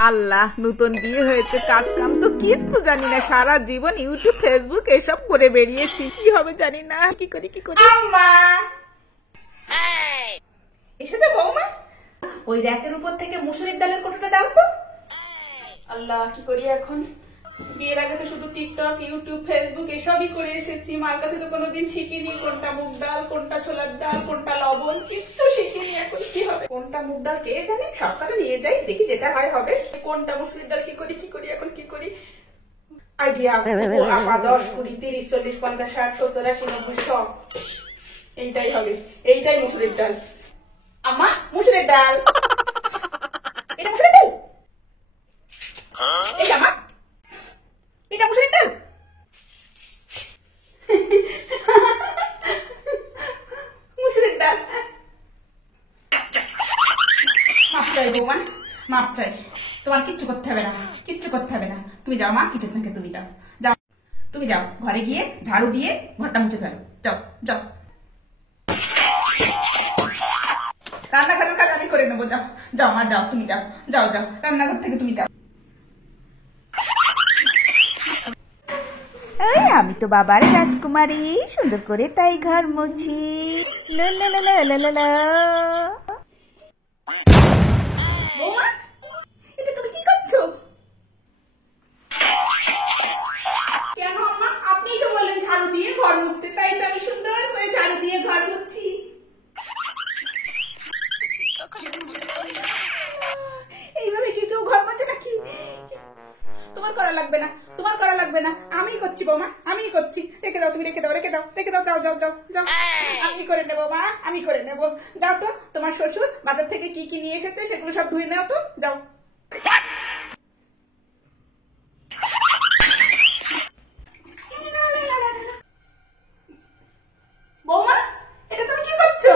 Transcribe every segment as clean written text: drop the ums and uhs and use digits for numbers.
আল্লাহ, নতুন বিয়ে হয়েছে, কাজ কাম তো কিচ্ছু জানি না, সারা জীবন ইউটিউব ফেসবুক এসব করে বেরিয়েছি, কি হবে জানি না, কি করি কি করি। আম্মা এসেছে বৌমা, ওই র্যাকের উপর থেকে মুসুরির ডালের কোটোটা দাও তো। আল্লাহ, কি করি এখন? বিয়ের আগে তো শুধু টিকটক, ইউটিউব, ফেসবুক এসবই করে এসেছি। মার কাছে তো কোনোদিন শিখিনি কোনটা মুগ ডাল, কোনটা ছোলার ডাল, কোনটা লবণ, কিচ্ছু শিখিনি। এখন কি হবে? কোনটা মুগ ডাল কে জানে? সবকটা নিয়ে যাই, দেখি যেটা হয় হবে। কোনটা মুসুরির ডাল, কি করি কি করি এখন কি করি? আইডিয়া। 10, 20, 30, 40, 50, 60, 70, 80, 90, 100। এইটাই হবে, এইটাই মুসুরির ডাল। আম্মা, মুসুরির ডাল, এটা মুসুরির ডাল, এই আম্মা, এটা মুসুরির ডাল। মুসুরির ডাল। মাপ চাই বৌমা, মাপ চাই। তোমার কিচ্ছু করতে হবে না, কিচ্ছু করতে হবে না। তুমি যাও মা, কিচেন থেকে তুমি যাও, যাও তুমি যাও, ঘরে গিয়ে ঝাড়ু দিয়ে ঘরটা মুছে ফেলো। যাও যাও, রান্নাঘরের কাজ আমি করে নেবো। যাও যাও মা, যাও তুমি যাও, যাও যাও, রান্নাঘর থেকে তুমি যাও। আমি তো বাবার রাজকুমারী, সুন্দর করে তাই ঘর মুছি। লা লা লা লা লা লা লা। বৌমা, এটা তুমি কি করছো? কেন আম্মা? আপনিই তো বললেন ঝাড়ু দিয়ে ঘর মুছতে, তাই তো আমি সুন্দর করে ঝাড়ু দিয়ে ঘর মুছছি। এইভাবে কি কেউ ঘর মোছে নাকি? তোমার করা লাগবে না, তোমার করা লাগবে না, আমিই করছি বৌমা, আমিই করছি। রেখে দাও, তুমি রেখে দাও, রেখে দাও, রেখে দাও, যাও যাও যাও যাও, আমি করে নেবো মা, আমি করে নেবো। যাও তো, তোমার শ্বশুর বাজার থেকে কি কি নিয়ে এসেছে সেগুলো সব ধুয়ে নাও তো, যাও। বৌমা, এটা তুমি কি করছো?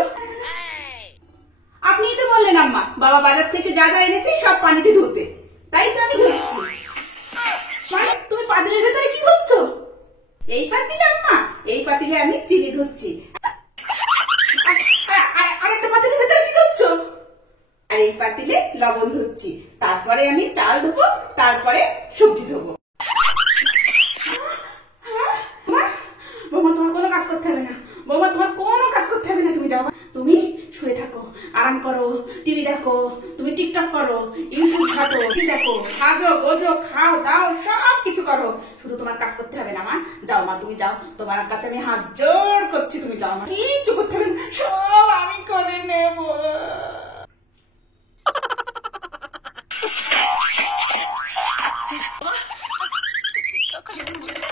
আপনিই তো বললেন আম্মা, বাবা বাজার থেকে যা যা এনেছে সব পানিতে ধুতে, তাই তো আমি ধুচ্ছি। মানে তুমি পাতিলের ভেতরে কি করছো? এই পাতিলে আম্মা, এই পাতিলে আমি চিনি ধুচ্ছি। আর একটা পাতিলের ভেতরে কি করছো? আর এই পাতিলে লবণ ধুচ্ছি। তারপরে আমি চাল ধোবো, তারপরে সবজি ধোবো। বৌমা, তোমার কোনো কাজ করতে হবে না, বৌমা তোমার কোনো কাজ করতে হবে না। তুমি যাও, তুমি শুয়ে থাকো, আরাম করো, টিভি দেখো, তুমি টিকটক করো, ইউটিউব ঘাটো, দেখো, সাজো গোজো, খাও দাও, সব কিছু করো, শুধু তোমার কাজ করতে হবে না। মা যাও, মা তুমি যাও, তোমার কাছে আমি হাত জোড় করছি, তুমি যাও, মা কিচ্ছু করতে হবে না, সব আমি করে নেব।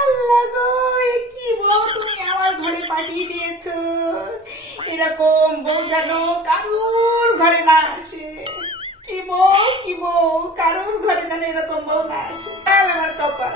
আল্লাহ গো, কি বউ তুমি আমার ঘরে পাঠিয়ে দিয়েছো। এরকম বউ যেন কারুর ঘরে না আসে। কি বউ, কি বউ, কারুর ঘরে যেন এরকম বউ না আসে। আমার কপাল।